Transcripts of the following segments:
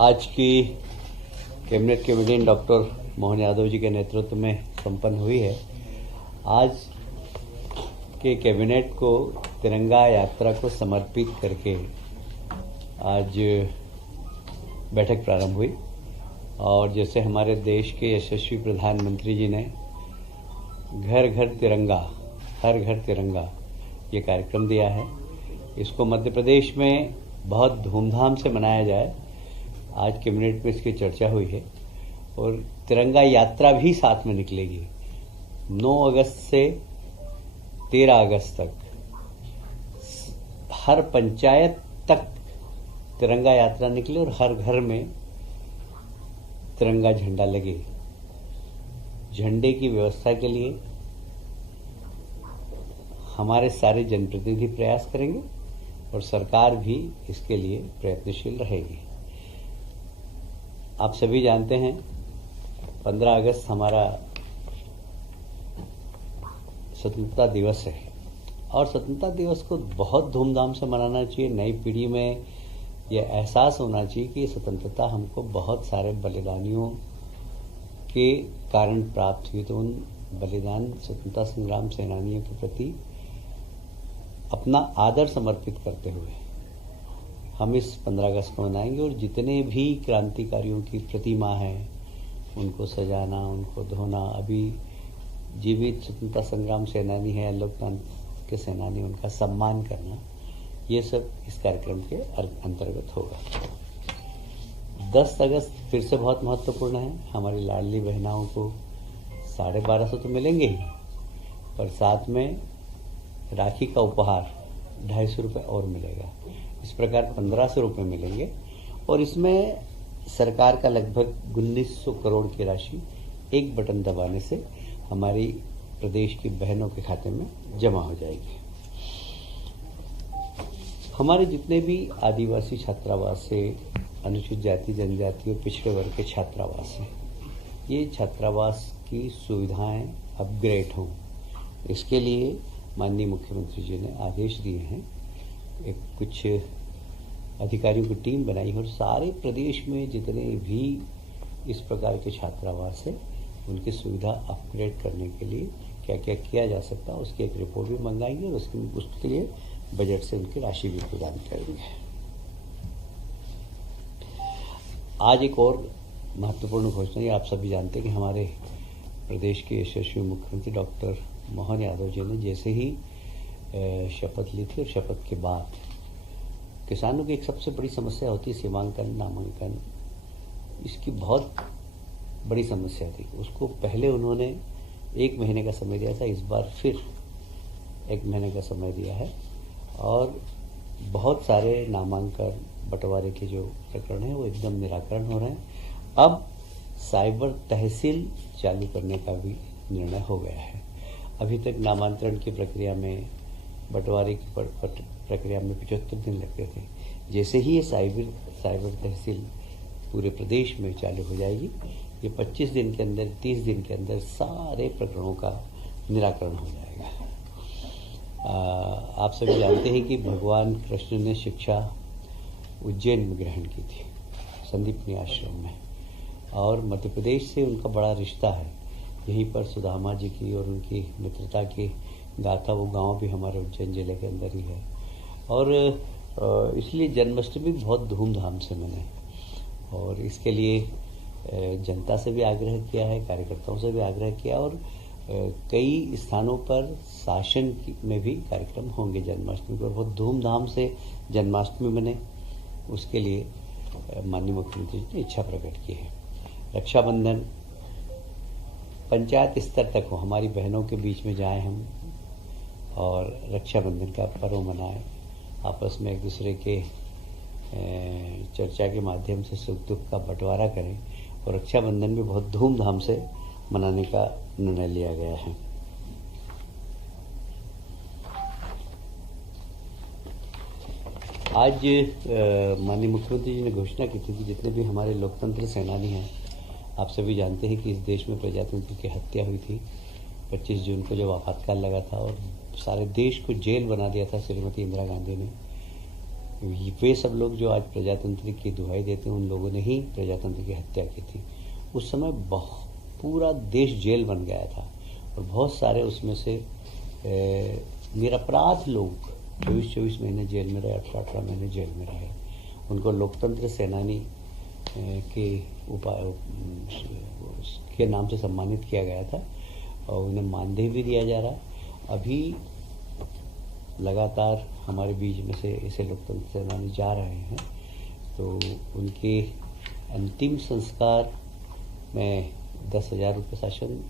आज की कैबिनेट की मीटिंग डॉक्टर मोहन यादव जी के नेतृत्व में संपन्न हुई है। आज के कैबिनेट को तिरंगा यात्रा को समर्पित करके आज बैठक प्रारंभ हुई और जैसे हमारे देश के यशस्वी प्रधानमंत्री जी ने घर घर तिरंगा, हर घर तिरंगा ये कार्यक्रम दिया है, इसको मध्य प्रदेश में बहुत धूमधाम से मनाया जाए। आज कैबिनेट में इसकी चर्चा हुई है और तिरंगा यात्रा भी साथ में निकलेगी। 9 अगस्त से 13 अगस्त तक हर पंचायत तक तिरंगा यात्रा निकले और हर घर में तिरंगा झंडा लगे। झंडे की व्यवस्था के लिए हमारे सारे जनप्रतिनिधि प्रयास करेंगे और सरकार भी इसके लिए प्रयत्नशील रहेगी। आप सभी जानते हैं 15 अगस्त हमारा स्वतंत्रता दिवस है और स्वतंत्रता दिवस को बहुत धूमधाम से मनाना चाहिए। नई पीढ़ी में यह एहसास होना चाहिए कि स्वतंत्रता हमको बहुत सारे बलिदानियों के कारण प्राप्त हुई, तो उन बलिदान स्वतंत्रता संग्राम सेनानियों के प्रति अपना आदर समर्पित करते हुए हम इस 15 अगस्त को मनाएंगे और जितने भी क्रांतिकारियों की प्रतिमा है उनको सजाना, उनको धोना, अभी जीवित स्वतंत्रता संग्राम सेनानी है, लोकतंत्र के सेनानी, उनका सम्मान करना, ये सब इस कार्यक्रम के अंतर्गत होगा। 10 अगस्त फिर से बहुत महत्वपूर्ण है। हमारी लाडली बहनाओं को 1250 तो मिलेंगे ही, पर साथ में राखी का उपहार 250 रुपये और मिलेगा। इस प्रकार 1500 रुपये मिलेंगे और इसमें सरकार का लगभग 1900 करोड़ की राशि एक बटन दबाने से हमारी प्रदेश की बहनों के खाते में जमा हो जाएगी। हमारे जितने भी आदिवासी छात्रावास है, अनुसूचित जाति जनजाति और पिछड़े वर्ग के छात्रावास हैं, ये छात्रावास की सुविधाएं अपग्रेड हों, इसके लिए माननीय मुख्यमंत्री जी ने आदेश दिए हैं। एक कुछ अधिकारियों की टीम बनाई है और सारे प्रदेश में जितने भी इस प्रकार के छात्रावास है उनकी सुविधा अपग्रेड करने के लिए क्या क्या किया जा सकता है उसकी एक रिपोर्ट भी मंगाएंगे और उसके लिए बजट से उनकी राशि भी प्रदान करेंगे। आज एक और महत्वपूर्ण घोषणा, ये आप सभी जानते हैं कि हमारे प्रदेश के यशस्वी मुख्यमंत्री डॉक्टर मोहन यादव जी ने जैसे ही शपथ ली थी और शपथ के बाद किसानों की एक सबसे बड़ी समस्या होती है सीमांकन, नामांकन, इसकी बहुत बड़ी समस्या थी। उसको पहले उन्होंने 1 महीने का समय दिया था, इस बार फिर 1 महीने का समय दिया है और बहुत सारे नामांकन बंटवारे के जो प्रकरण हैं वो एकदम निराकरण हो रहे हैं। अब साइबर तहसील चालू करने का भी निर्णय हो गया है। अभी तक नामांतरण की प्रक्रिया में, बंटवारे की प्रक्रिया में 75 दिन लगते थे। जैसे ही ये साइबर तहसील पूरे प्रदेश में चालू हो जाएगी, ये 25 दिन के अंदर, 30 दिन के अंदर सारे प्रकरणों का निराकरण हो जाएगा। आप सभी जानते हैं कि भगवान कृष्ण ने शिक्षा उज्जैन में ग्रहण की थी, संदीपनी आश्रम में, और मध्य प्रदेश से उनका बड़ा रिश्ता है। यहीं पर सुदामा जी की और उनकी मित्रता की गाथा, वो गांव भी हमारे उज्जैन जिले के अंदर ही है और इसलिए जन्माष्टमी बहुत धूमधाम से मने और इसके लिए जनता से भी आग्रह किया है, कार्यकर्ताओं से भी आग्रह किया और कई स्थानों पर शासन में भी कार्यक्रम होंगे जन्माष्टमी पर। बहुत धूमधाम से जन्माष्टमी मने, उसके लिए माननीय मुख्यमंत्री जी ने इच्छा प्रकट की है। रक्षाबंधन पंचायत स्तर तक हो, हमारी बहनों के बीच में जाएं हम और रक्षाबंधन का पर्व मनाएं, आपस में एक दूसरे के चर्चा के माध्यम से सुख दुख का बंटवारा करें और रक्षाबंधन भी बहुत धूमधाम से मनाने का निर्णय लिया गया है। आज माननीय मुख्यमंत्री जी ने घोषणा की थी कि जितने भी हमारे लोकतंत्र सेनानी हैं, आप सभी जानते हैं कि इस देश में प्रजातंत्र की हत्या हुई थी 25 जून को जब आपातकाल लगा था और सारे देश को जेल बना दिया था श्रीमती इंदिरा गांधी ने। वे सब लोग जो आज प्रजातंत्र की दुहाई देते हैं, उन लोगों ने ही प्रजातंत्र की हत्या की थी। उस समय पूरा देश जेल बन गया था और बहुत सारे उसमें से निरपराध लोग 24-24 महीने जेल में रहे, 18-18 महीने जेल में रहे। उनको लोकतंत्र सेनानी के के नाम से सम्मानित किया गया था और उन्हें मानदेय भी दिया जा रहा। अभी लगातार हमारे बीच में से ऐसे लोकतंत्र सेनानी जा रहे हैं, तो उनके अंतिम संस्कार में 10,000 रुपये शासन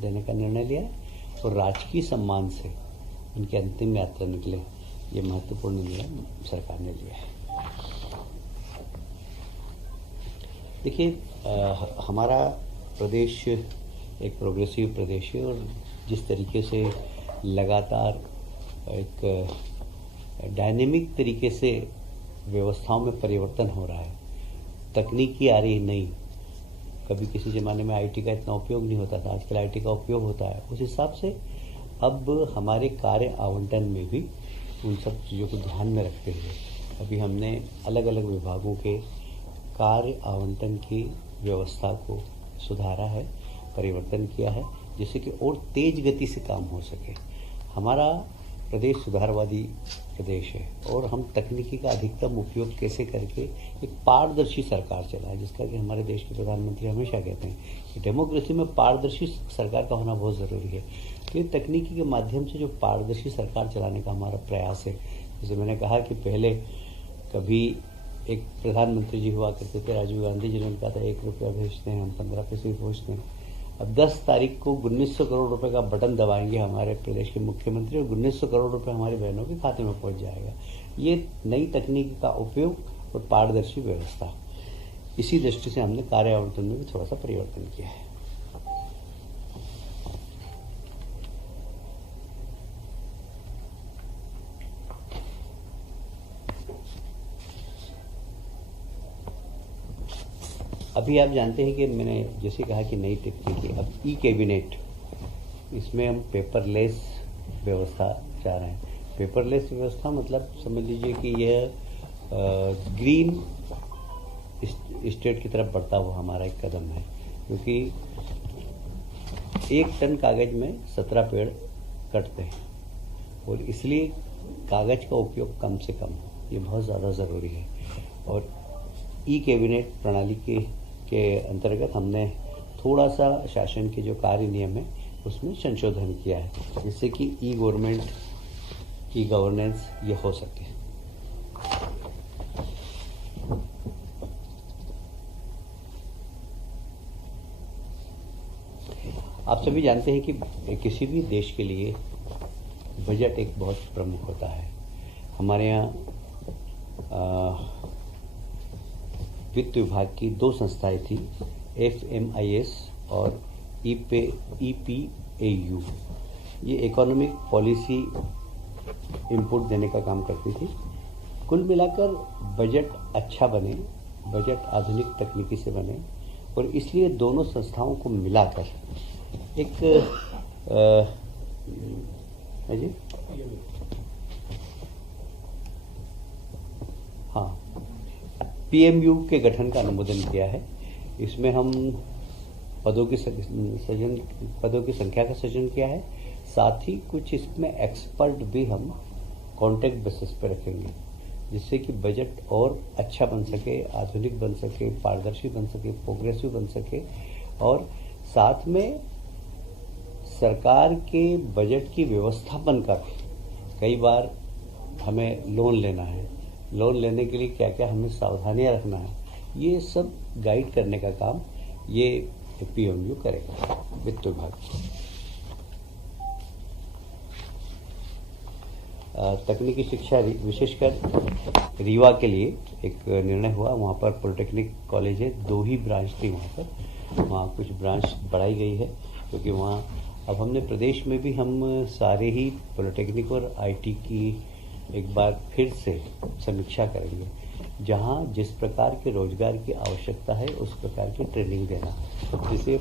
देने का निर्णय लिया है और राजकीय सम्मान से उनकी अंतिम यात्रा निकले, ये महत्वपूर्ण निर्णय सरकार ने लिया है। देखिए, हमारा प्रदेश एक प्रोग्रेसिव प्रदेश है और जिस तरीके से लगातार एक डायनेमिक तरीके से व्यवस्थाओं में परिवर्तन हो रहा है, तकनीकी आ रही है नई। कभी किसी ज़माने में आईटी का इतना उपयोग नहीं होता था, आजकल आईटी का उपयोग होता है। उस हिसाब से अब हमारे कार्य आवंटन में भी उन सब चीज़ों को ध्यान में रखते हुए अभी हमने अलग अलग विभागों के कार्य आवंटन की व्यवस्था को सुधारा है, परिवर्तन किया है, जिससे कि और तेज गति से काम हो सके। हमारा प्रदेश सुधारवादी प्रदेश है और हम तकनीकी का अधिकतम उपयोग कैसे करके एक पारदर्शी सरकार चलाएं, जिसका कि हमारे देश के प्रधानमंत्री हमेशा कहते हैं कि डेमोक्रेसी में पारदर्शी सरकार का होना बहुत ज़रूरी है। तो ये तकनीकी के माध्यम से जो पारदर्शी सरकार चलाने का हमारा प्रयास है, जैसे मैंने कहा कि पहले कभी एक प्रधानमंत्री जी हुआ करते थे, राजीव गांधी, जिन्होंने कहा था 1 रुपया भेजते हैं हम, 15 पैसे पहुँचते हैं। अब 10 तारीख को 1900 करोड़ रुपए का बटन दबाएंगे हमारे प्रदेश के मुख्यमंत्री और 1900 करोड़ रुपए हमारी बहनों के खाते में पहुंच जाएगा। ये नई तकनीक का उपयोग और पारदर्शी व्यवस्था, इसी दृष्टि से हमने कार्य आवंटन में भी थोड़ा सा परिवर्तन किया है। अभी आप जानते हैं कि मैंने जैसे कहा कि नई तकनीकी, अब ई कैबिनेट, इसमें हम पेपरलेस व्यवस्था चाह रहे हैं। पेपरलेस व्यवस्था मतलब समझ लीजिए कि यह ग्रीन स्टेट की तरफ बढ़ता हुआ हमारा एक कदम है, क्योंकि 1 टन कागज में 17 पेड़ कटते हैं और इसलिए कागज का उपयोग कम से कम हो, ये बहुत ज़्यादा ज़रूरी है। और ई कैबिनेट प्रणाली के अंतर्गत हमने थोड़ा सा शासन के जो कार्य नियम है उसमें संशोधन किया है, जिससे कि ई गवर्नमेंट, ई गवर्नेंस ये हो सके। आप सभी जानते हैं कि किसी भी देश के लिए बजट एक बहुत प्रमुख होता है। हमारे यहाँ वित्त विभाग की 2 संस्थाएं थी, FMIS और EPAU। ये इकोनॉमिक पॉलिसी इनपुट देने का काम करती थी। कुल मिलाकर बजट अच्छा बने, बजट आधुनिक तकनीकी से बने, और इसलिए दोनों संस्थाओं को मिलाकर एक जी हाँ PMU के गठन का अनुमोदन किया है। इसमें हम पदों की संख्या का सृजन किया है, साथ ही कुछ इसमें एक्सपर्ट भी हम कॉन्ट्रैक्ट बेसिस पे रखेंगे, जिससे कि बजट और अच्छा बन सके, आधुनिक बन सके, पारदर्शी बन सके, प्रोग्रेसिव बन सके। और साथ में सरकार के बजट की व्यवस्थापन का भी, कई बार हमें लोन लेना है, लोन लेने के लिए क्या क्या हमें सावधानियां रखना है, ये सब गाइड करने का काम ये PMU करेगा, वित्त विभाग। तकनीकी शिक्षा विशेषकर रीवा के लिए एक निर्णय हुआ। वहाँ पर पॉलिटेक्निक कॉलेज है, 2 ही ब्रांच थी वहाँ पर, वहाँ कुछ ब्रांच बढ़ाई गई है, क्योंकि वहाँ अब हमने प्रदेश में भी हम सारे ही पॉलिटेक्निक और IT की एक बार फिर से समीक्षा करेंगे, जहाँ जिस प्रकार के रोजगार की आवश्यकता है उस प्रकार की ट्रेनिंग देना। जैसे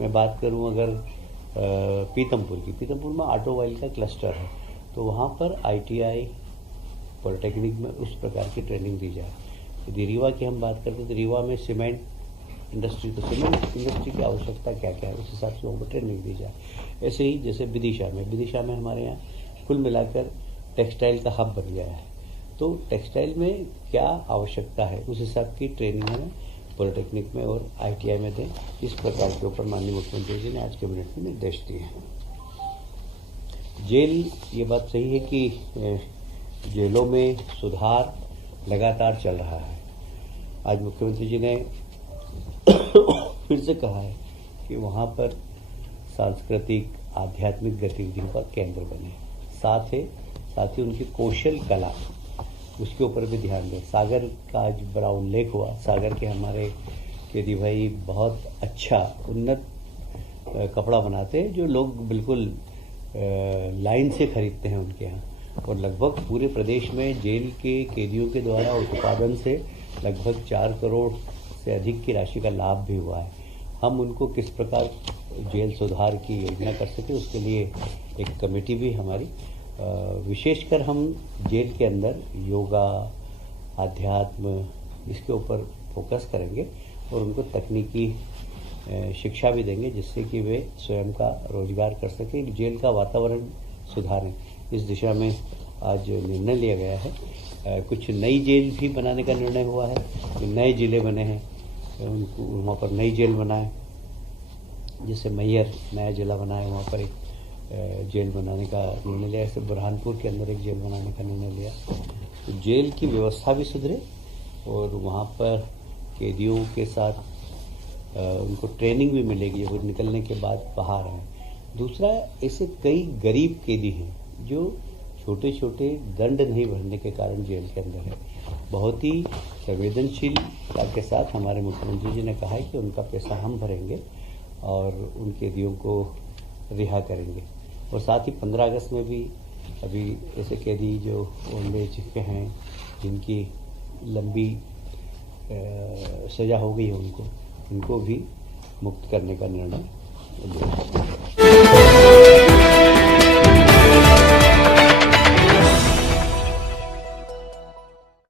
मैं बात करूं अगर पीतमपुर में ऑटोमोबाइल का क्लस्टर है, तो वहाँ पर ITI पॉलिटेक्निक में उस प्रकार की ट्रेनिंग दी जाए। यदि रीवा की हम बात करते हैं तो रीवा में सीमेंट इंडस्ट्री, तो सीमेंट इंडस्ट्री की आवश्यकता क्या क्या है उस हिसाब से उनको ट्रेनिंग दी जाए। ऐसे ही जैसे विदिशा में हमारे यहाँ कुल मिलाकर टेक्सटाइल का हब बन गया है, तो टेक्सटाइल में क्या आवश्यकता है उस हिसाब की ट्रेनिंग हमें पॉलिटेक्निक में और ITI में दें। इस प्रकार के ऊपर माननीय मुख्यमंत्री जी ने आज कैबिनेट में निर्देश दिए हैं। जेल, ये बात सही है कि जेलों में सुधार लगातार चल रहा है। आज मुख्यमंत्री जी ने फिर से कहा है कि वहाँ पर सांस्कृतिक आध्यात्मिक गतिविधियों का केंद्र बने, साथ ही उनकी कौशल कला उसके ऊपर भी ध्यान दें। सागर का आज बड़ा उल्लेख हुआ। सागर के हमारे केदी भाई बहुत अच्छा उन्नत कपड़ा बनाते हैं जो लोग बिल्कुल लाइन से खरीदते हैं उनके यहाँ, और लगभग पूरे प्रदेश में जेल के कैदियों के द्वारा उत्पादन से लगभग 4 करोड़ से अधिक की राशि का लाभ भी हुआ है। हम उनको किस प्रकार जेल सुधार की योजना कर सके उसके लिए एक कमेटी भी हमारी, विशेषकर हम जेल के अंदर योगा, आध्यात्म, इसके ऊपर फोकस करेंगे और उनको तकनीकी शिक्षा भी देंगे जिससे कि वे स्वयं का रोजगार कर सकें, जेल का वातावरण सुधारें। इस दिशा में आज निर्णय लिया गया है। कुछ नई जेल भी बनाने का निर्णय हुआ है, नए जिले बने हैं, उनको वहाँ पर नई जेल बनाए, जैसे मैहर नया जिला बनाए, वहाँ पर एक जेल बनाने का निर्णय लिया। ऐसे बुरहानपुर के अंदर एक जेल बनाने का निर्णय लिया, तो जेल की व्यवस्था भी सुधरे और वहाँ पर कैदियों के साथ उनको ट्रेनिंग भी मिलेगी वो निकलने के बाद बाहर हैं। दूसरा, ऐसे कई गरीब कैदी हैं जो छोटे छोटे दंड नहीं भरने के कारण जेल के अंदर है। बहुत ही संवेदनशीलता के साथ हमारे मुख्यमंत्री जी ने कहा है कि उनका पैसा हम भरेंगे और उन कैदियों को रिहा करेंगे। और साथ ही 15 अगस्त में भी अभी ऐसे कैदी जो ले चुके हैं, जिनकी लंबी सज़ा हो गई है, उनको भी मुक्त करने का निर्णय लिया।